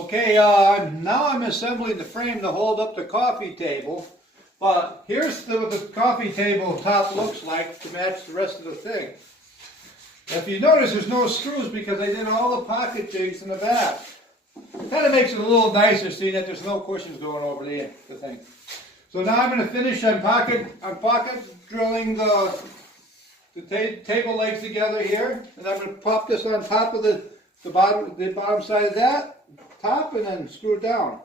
Okay, now I'm assembling the frame to hold up the coffee table, but here's what the coffee table top looks like to match the rest of the thing. If you notice, there's no screws because I did all the pocket jigs in the back. It kind of makes it a little nicer seeing that there's no cushions going over the thing. So now I'm going to finish on pocket drilling the table legs together here, and I'm going to pop this on top of the bottom side of that top, and then screw it down.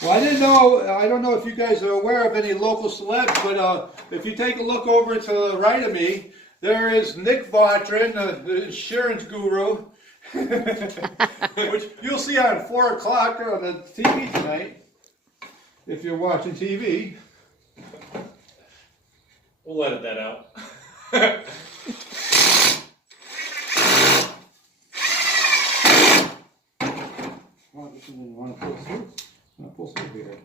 Well, I don't know if you guys are aware of any local celebs, but if you take a look over to the right of me, there is Nick Vautrin, the insurance guru, which you'll see on 4 o'clock on the TV tonight, if you're watching TV. We'll edit that out. Want to pull through here.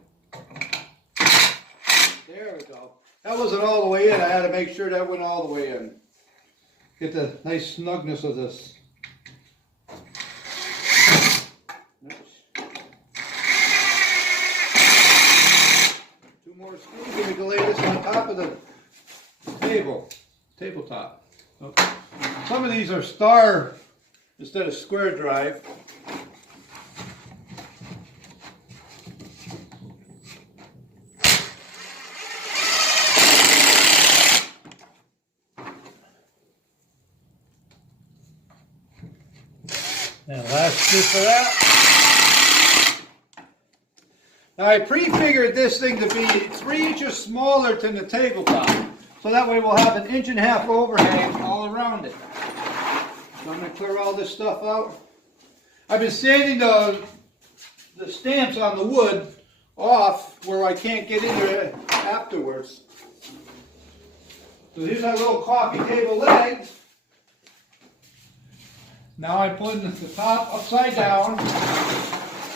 There we go. That wasn't all the way in. I had to make sure that went all the way in. Get the nice snugness of this. Two more screws and we can lay this on top of the tabletop. Okay. Some of these are star instead of square drive. And last screw for that. Now I pre-figured this thing to be 3 inches smaller than the tabletop. So that way we'll have an 1.5 inch overhang all around it. So I'm going to clear all this stuff out. I've been sanding the stamps on the wood off where I can't get in there afterwards. So here's our little coffee table legs. Now I'm putting the top upside down, and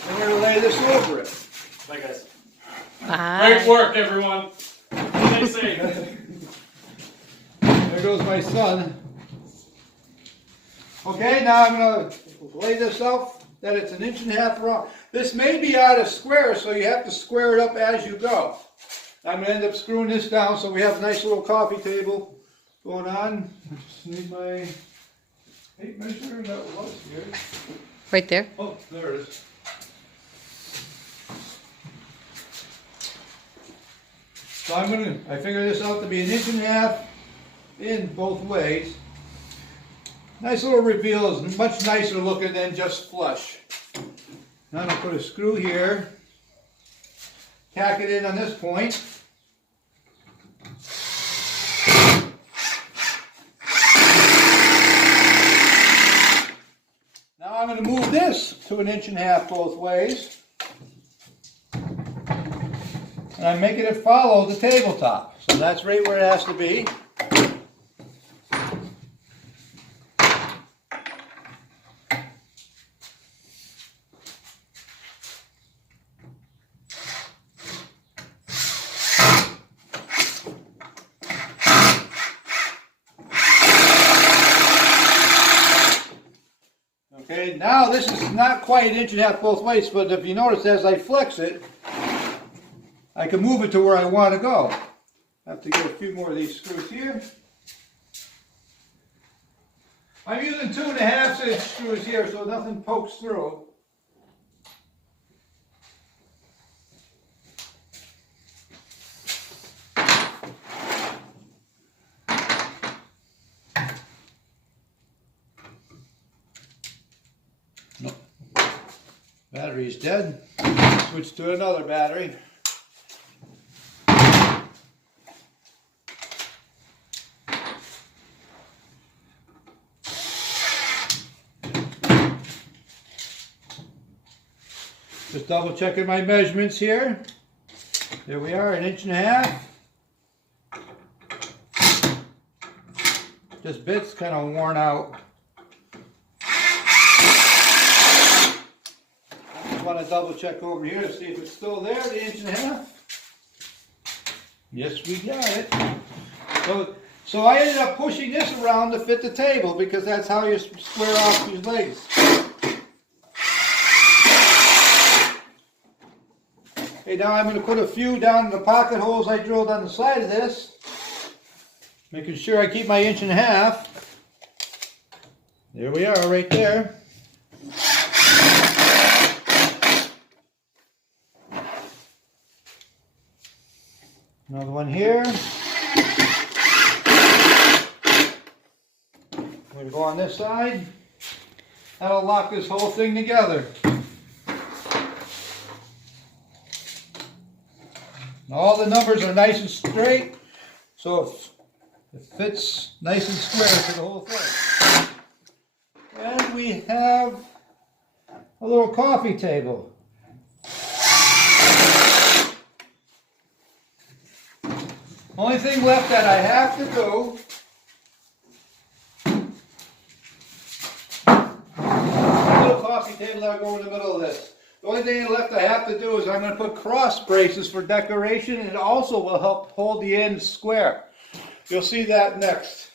we're going to lay this over it. Bye, guys. Bye. Great work, everyone. Stay safe. There goes my son. Okay, now I'm going to lay this out that it's 1.5 inches round. This may be out of square, so you have to square it up as you go. I'm going to end up screwing this down so we have a nice little coffee table going on. I just need my tape measure, that was here. Right there. Oh, there it is. So I figure this out to be 1.5 inches in both ways. Nice little reveal is much nicer looking than just flush. Now I'm going to put a screw here, tack it in on this point. Now I'm going to move this to 1.5 inches both ways. And I'm making it follow the tabletop. So that's right where it has to be. Okay, now this is not quite 1.5 inches both ways, but if you notice as I flex it, I can move it to where I want to go. I have to get a few more of these screws here. I'm using 2.5 inch screws here so nothing pokes through. Nope. Battery's dead. Switch to another battery. Just double checking my measurements here. There we are, 1.5 inches. This bit's kind of worn out. I just want to double check over here to see if it's still there, the 1.5 inches. Yes, we got it. So I ended up pushing this around to fit the table because that's how you square off these legs. Okay, now I'm going to put a few down in the pocket holes I drilled on the side of this. Making sure I keep my 1.5 inches. There we are, right there. Another one here. I'm going to go on this side. That'll lock this whole thing together. All the numbers are nice and straight, so it fits nice and square to the whole thing. And we have a little coffee table. Only thing left that I have to do, little coffee table that'll go in the middle of this. The only thing left I have to do is I'm going to put cross braces for decoration, and it also will help hold the ends square. You'll see that next.